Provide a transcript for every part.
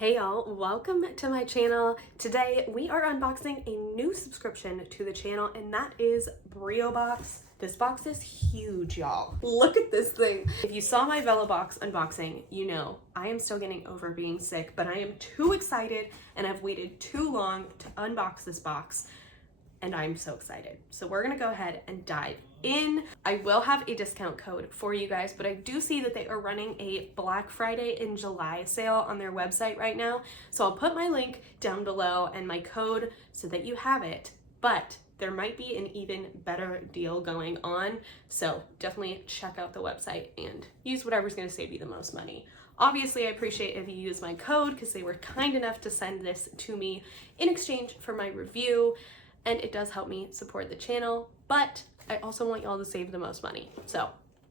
Hey y'all, welcome to my channel. Today we are unboxing a new subscription to the channel, and that is BREO Box. This box is huge, y'all. Look at this thing. If you saw my BREO Box unboxing, you know I am still getting over being sick, but I am too excited and I've waited too long to unbox this box. And I'm so excited. So we're gonna go ahead and dive in. I will have a discount code for you guys, but I do see that they are running a Black Friday in July sale on their website right now. So I'll put my link down below and my code so that you have it, but there might be an even better deal going on. So definitely check out the website and use whatever's gonna save you the most money. Obviously, I appreciate if you use my code because they were kind enough to send this to me in exchange for my review. And it does help me support the channel, but I also want y'all to save the most money. So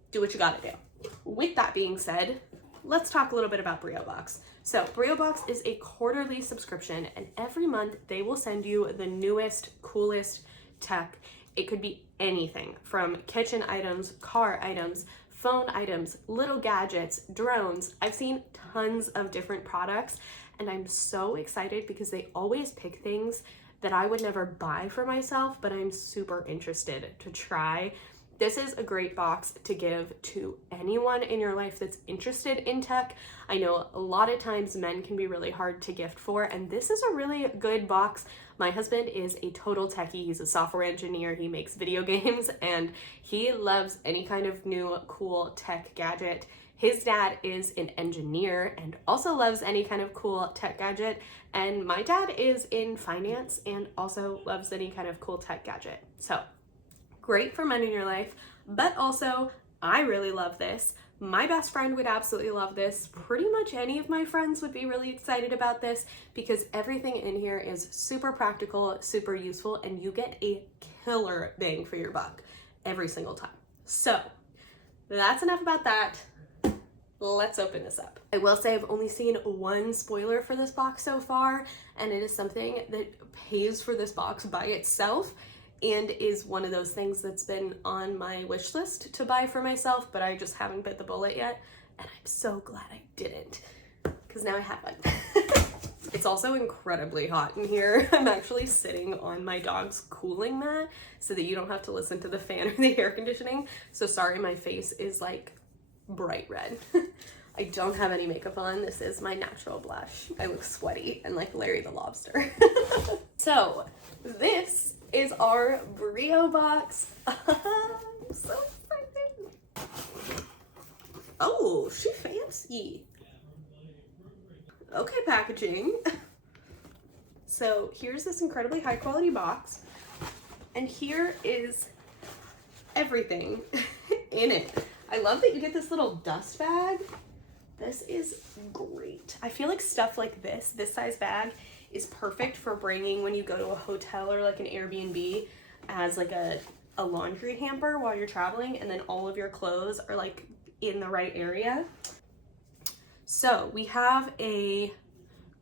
do what you gotta do. With that being said, let's talk a little bit about BREO Box. So BREO Box is a quarterly subscription, and every month they will send you the newest, coolest tech. It could be anything from kitchen items, car items, phone items, little gadgets, drones. I've seen tons of different products, and I'm so excited because they always pick things that I would never buy for myself, but I'm super interested to try. This is a great box to give to anyone in your life that's interested in tech. I know a lot of times men can be really hard to gift for, and this is a really good box. My husband is a total techie. He's a software engineer. He makes video games, and he loves any kind of new cool tech gadget. His dad is an engineer and also loves any kind of cool tech gadget. And my dad is in finance and also loves any kind of cool tech gadget. So great for men in your life, but also I really love this. My best friend would absolutely love this. Pretty much any of my friends would be really excited about this because everything in here is super practical, super useful, and you get a killer bang for your buck every single time. So that's enough about that. Let's open this up. I will say I've only seen one spoiler for this box so far, and it is something that pays for this box by itself and is one of those things that's been on my wish list to buy for myself, but I just haven't bit the bullet yet, and I'm so glad I didn't, because now I have one. It's also incredibly hot in here. I'm actually sitting on my dog's cooling mat so that you don't have to listen to the fan or the air conditioning, so sorry my face is like bright red. I don't have any makeup on. This is my natural blush. I look sweaty and like Larry the Lobster. So this is our BREO box. I'm so excited. Oh, she fancy. Okay, packaging. So here's this incredibly high quality box, and here is everything in it. I love that you get this little dust bag. This is great. I feel like stuff like this size bag is perfect for bringing when you go to a hotel or like an Airbnb as like a laundry hamper while you're traveling, and then all of your clothes are like in the right area. So we have a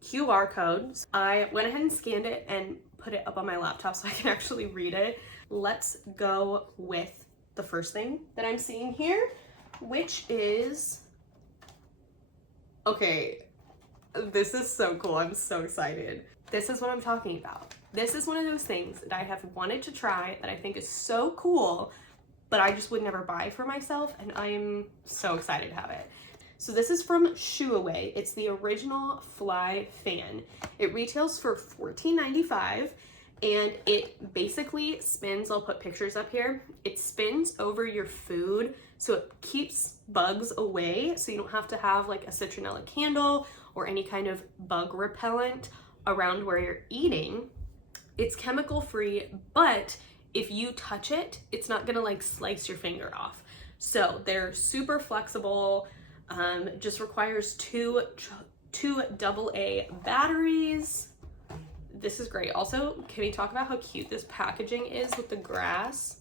QR code. I went ahead and scanned it and put it up on my laptop so I can actually read it. Let's go with the first thing that I'm seeing here, which is, okay, this is so cool. I'm so excited. This is what I'm talking about. This is one of those things that I have wanted to try that I think is so cool, but I just would never buy for myself, and I'm so excited to have it. So this is from Shoo Away. It's the original fly fan. It retails for $14.95. And it basically spins, I'll put pictures up here, it spins over your food so it keeps bugs away, so you don't have to have like a citronella candle or any kind of bug repellent around where you're eating. It's chemical free, but if you touch it, it's not gonna like slice your finger off. So they're super flexible, just requires two AA batteries. This is great. Also, can we talk about how cute this packaging is with the grass?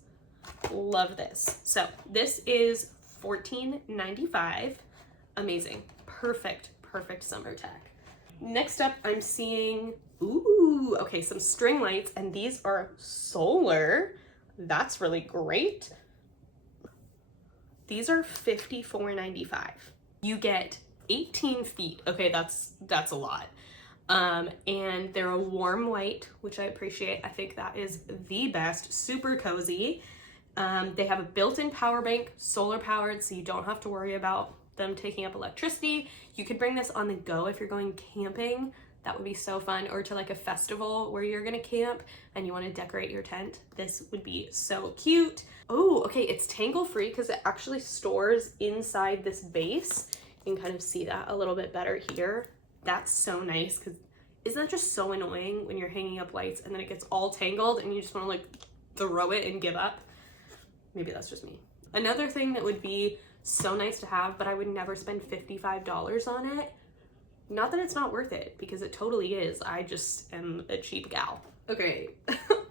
Love this. So this is $14.95. Amazing. Perfect summer tech. Next up, I'm seeing, ooh, okay, some string lights, and these are solar. That's really great. These are $54.95. You get 18 feet. Okay, that's a lot. And they're a warm white, which I appreciate. I think that is the best. Super cozy. They have a built-in power bank, solar powered, so you don't have to worry about them taking up electricity. You could bring this on the go if you're going camping. That would be so fun. Or to like a festival where you're gonna camp and you want to decorate your tent. This would be so cute. Oh, okay, it's tangle free because it actually stores inside this base. You can kind of see that a little bit better here. That's so nice, because isn't that just so annoying when you're hanging up lights and then it gets all tangled and you just want to like throw it and give up? Maybe that's just me. Another thing that would be so nice to have, but I would never spend $55 on it. Not that it's not worth it, because it totally is. I just am a cheap gal. Okay,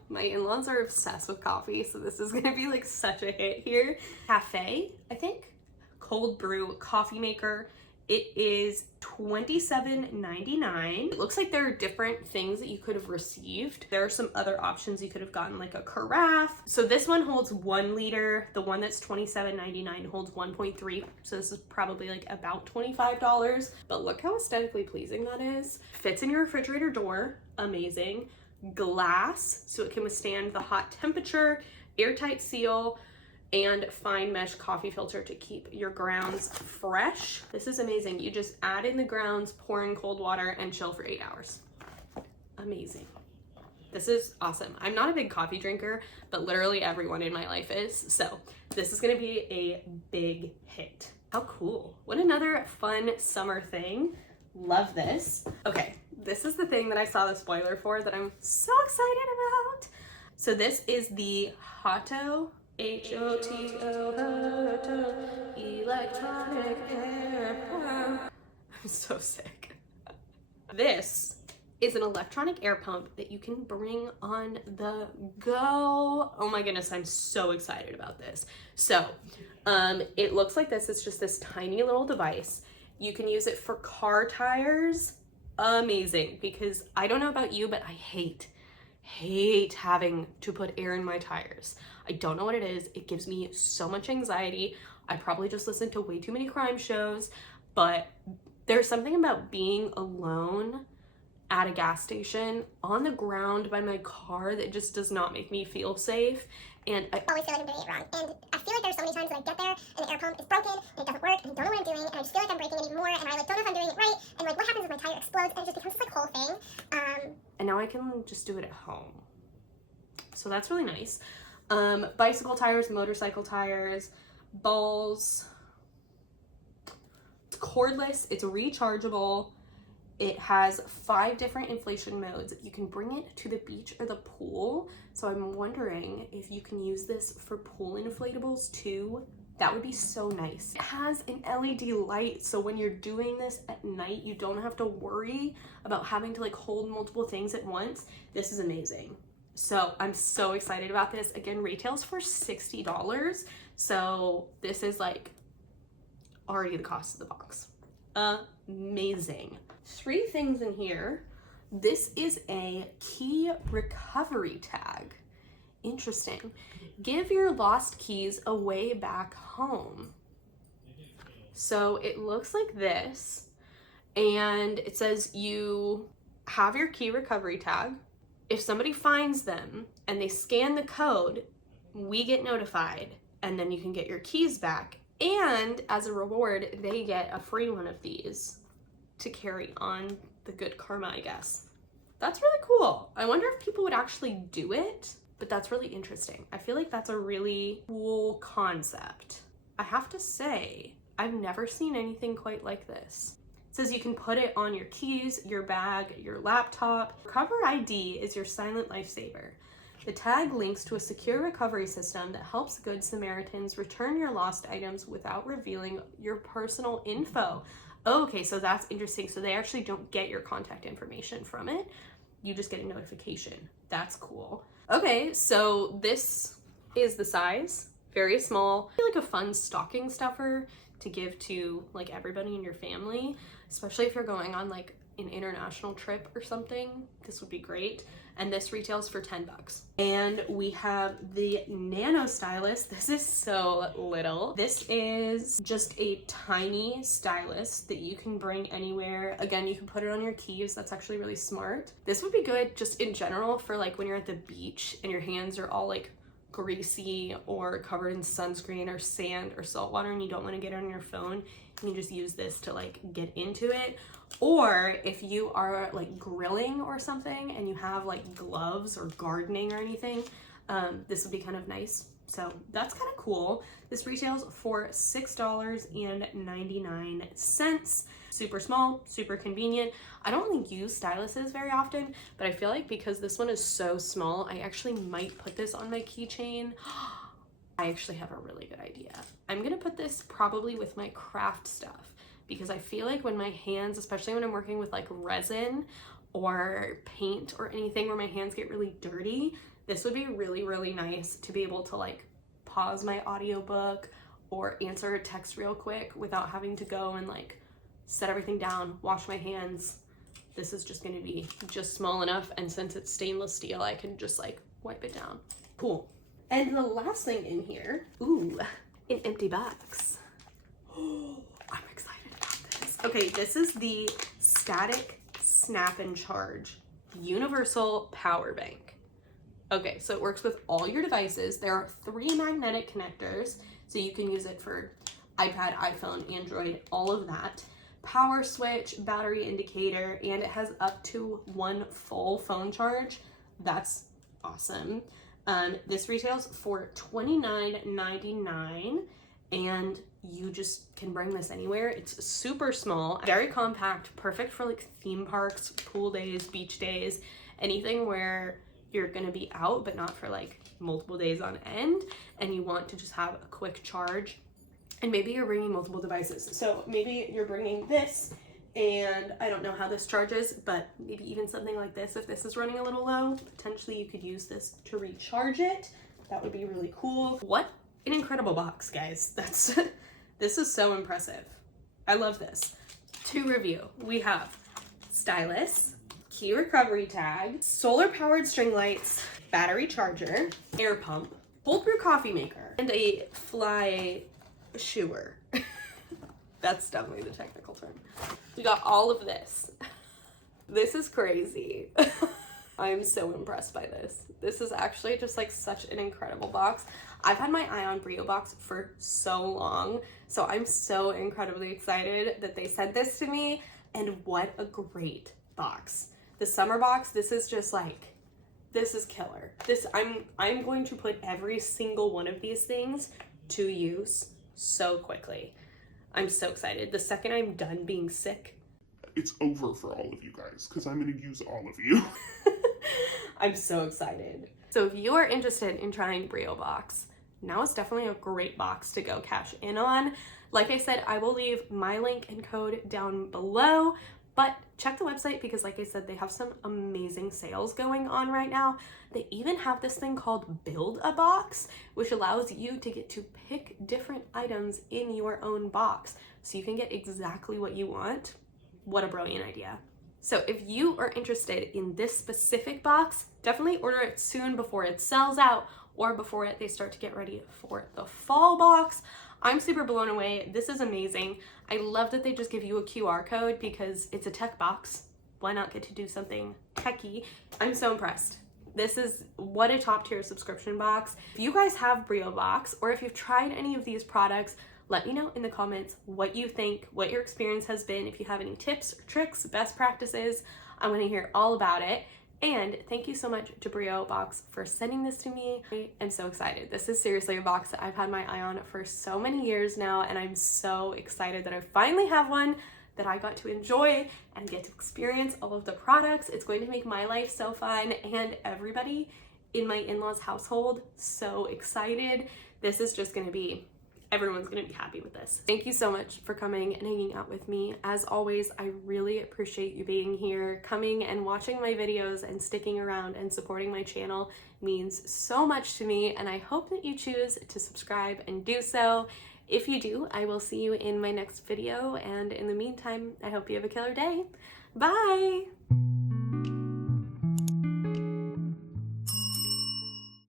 my in-laws are obsessed with coffee, so this is gonna be like such a hit here. Cafe, I think. Cold brew coffee maker. It is $27.99. It looks like there are different things that you could have received. There are some other options you could have gotten, like a carafe. So this one holds 1 liter. The one that's $27.99 holds 1.3. So this is probably like about $25. But look how aesthetically pleasing that is. Fits in your refrigerator door. Amazing. Glass, so it can withstand the hot temperature. Airtight seal. And fine mesh coffee filter to keep your grounds fresh. This is amazing. You just add in the grounds, pour in cold water, and chill for 8 hours. Amazing. This is awesome. I'm not a big coffee drinker, but literally everyone in my life is. So this is gonna be a big hit. How cool. What another fun summer thing. Love this. Okay, this is the thing that I saw the spoiler for that I'm so excited about. So this is the Hoto, H-O-T-O, electronic air pump. I'm so sick. This is an electronic air pump that you can bring on the go. Oh my goodness, I'm so excited about this. So, it looks like this. It's just this tiny little device. You can use it for car tires. Amazing, because I don't know about you, but I hate having to put air in my tires. I don't know what it is. It gives me so much anxiety. I probably just listen to way too many crime shows, but there's something about being alone at a gas station on the ground by my car that just does not make me feel safe. And I always feel like I'm doing it wrong. And I feel like there's so many times that I get there and the air pump is broken and it doesn't work and I don't know what I'm doing and I just feel like I'm breaking it even more and I like don't know if I'm doing it right and like what happens if my tire explodes and it just becomes this like whole thing. And now I can just do it at home. So that's really nice. Bicycle tires, motorcycle tires, balls. It's cordless, it's rechargeable. It has 5 different inflation modes. You can bring it to the beach or the pool. So I'm wondering if you can use this for pool inflatables too. That would be so nice. It has an LED light, so when you're doing this at night, you don't have to worry about having to like hold multiple things at once. This is amazing. So I'm so excited about this. Again, retails for $60. So this is like already the cost of the box. Amazing. 3 things in here. This is a key recovery tag. Interesting. Give your lost keys away back home. So it looks like this, and it says you have your key recovery tag. If somebody finds them and they scan the code, we get notified, and then you can get your keys back. And as a reward, they get a free one of these to carry on the good karma, I guess. That's really cool. I wonder if people would actually do it, but that's really interesting. I feel like that's a really cool concept. I have to say, I've never seen anything quite like this. It says you can put it on your keys, your bag, your laptop. Recover ID is your silent lifesaver. The tag links to a secure recovery system that helps Good Samaritans return your lost items without revealing your personal info. Oh, okay, so that's interesting. So they actually don't get your contact information from it. You just get a notification. That's cool. Okay, so this is the size, very small. I feel like a fun stocking stuffer to give to like everybody in your family. especially if you're going on like an international trip or something. This would be great. And this retails for 10 bucks. And we have the Nano Stylus. This is so little. This is just a tiny stylus that you can bring anywhere. Again, you can put it on your keys. That's actually really smart. This would be good just in general for like when you're at the beach and your hands are all like greasy or covered in sunscreen or sand or salt water and you don't want to get it on your phone. You can just use this to like get into it. Or if you are like grilling or something and you have like gloves or gardening or anything, this would be kind of nice. So that's kind of cool. This retails for $6.99. Super small, super convenient. I don't really use styluses very often, but I feel like because this one is so small, I actually might put this on my keychain. I actually have a really good idea. I'm gonna put this probably with my craft stuff, because I feel like when my hands, especially when I'm working with like resin or paint or anything where my hands get really dirty, this would be really, really nice to be able to like pause my audiobook or answer a text real quick without having to go and like set everything down, wash my hands. This is just gonna be just small enough, and since it's stainless steel, I can just like wipe it down. Cool. And the last thing in here, ooh, an empty box. Oh, I'm excited about this. Okay, this is the Static Snap and Charge Universal Power Bank. Okay, so it works with all your devices. There are 3 magnetic connectors, so you can use it for iPad, iPhone, Android, all of that. Power switch, battery indicator, and it has up to 1 full phone charge. That's awesome. This retails for $29.99, and you just can bring this anywhere. It's super small, very compact, perfect for like theme parks, pool days, beach days, anything where you're gonna be out but not for like multiple days on end, and you want to just have a quick charge. And maybe you're bringing multiple devices. So maybe you're bringing this, and I don't know how this charges, but maybe even something like this, if this is running a little low, potentially you could use this to recharge it. That would be really cool. What an incredible box, guys. This is so impressive. I love this. To review, we have stylus, key recovery tag, solar powered string lights, battery charger, air pump, cold brew coffee maker, and a fly shoer. That's definitely the technical term. We got all of this. This is crazy. I'm so impressed by this. This is actually just like such an incredible box. I've had my eye on BREO box for so long, so I'm so incredibly excited that they sent this to me, and what a great box. The summer box, this is just like, this is killer. I'm going to put every single one of these things to use so quickly. I'm so excited. The second I'm done being sick, it's over for all of you guys, because I'm going to use all of you. I'm so excited. So if you are interested in trying BREO box, now is definitely a great box to go cash in on. Like I said, I will leave my link and code down below, but check the website because like I said, they have some amazing sales going on right now. They even have this thing called Build a Box, which allows you to get to pick different items in your own box so you can get exactly what you want. What a brilliant idea. So if you are interested in this specific box, definitely order it soon before it sells out or before they start to get ready for the fall box. I'm super blown away. This is amazing. I love that they just give you a QR code because it's a tech box. Why not get to do something techy? I'm so impressed. This is what a top tier subscription box. If you guys have BREO box, or if you've tried any of these products, let me know in the comments what you think, what your experience has been. If you have any tips or tricks, best practices, I'm gonna hear all about it. And thank you so much to BREO box for sending this to me. I am so excited. This is seriously a box that I've had my eye on for so many years now, and I'm so excited that I finally have one that I got to enjoy and get to experience all of the products. It's going to make my life so fun, and everybody in my in-laws household so excited. This is just gonna be, everyone's gonna be happy with this. Thank you so much for coming and hanging out with me. As always, I really appreciate you being here, coming and watching my videos and sticking around and supporting my channel means so much to me, and I hope that you choose to subscribe and do so. If you do, I will see you in my next video, and in the meantime, I hope you have a killer day. Bye!